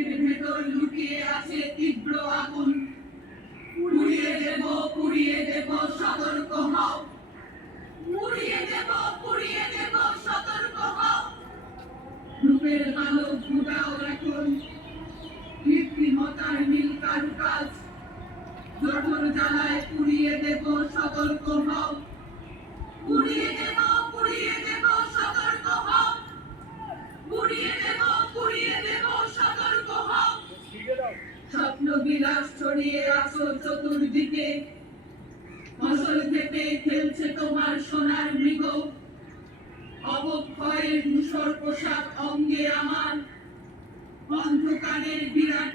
এর ভেতর লুকিয়ে আছে তীব্র আগুন। পুড়িয়ে দেব সতর্ক হও। পুড়িয়ে দেব সতর্ক হও। রূপের আলো ফুটাও এখন, কৃত্রিমতার নীল কারুকাজ। জঠর জ্বালায় পুড়িয়ে দেব সতর্ক হও। পুড়িয়ে দেব সতর্ক হও। পুড়িয়ে দেব সতর্ক হও। স্বপ্ন বিলাস ছড়িয়ে আসো চতুর্দিকে। ফসল খেতে খেলছে তোমার সোনার মৃগ। অবক্ষয়ের ধূসর পোশাক অঙ্গে আমার। অন্ধকারের বিরাট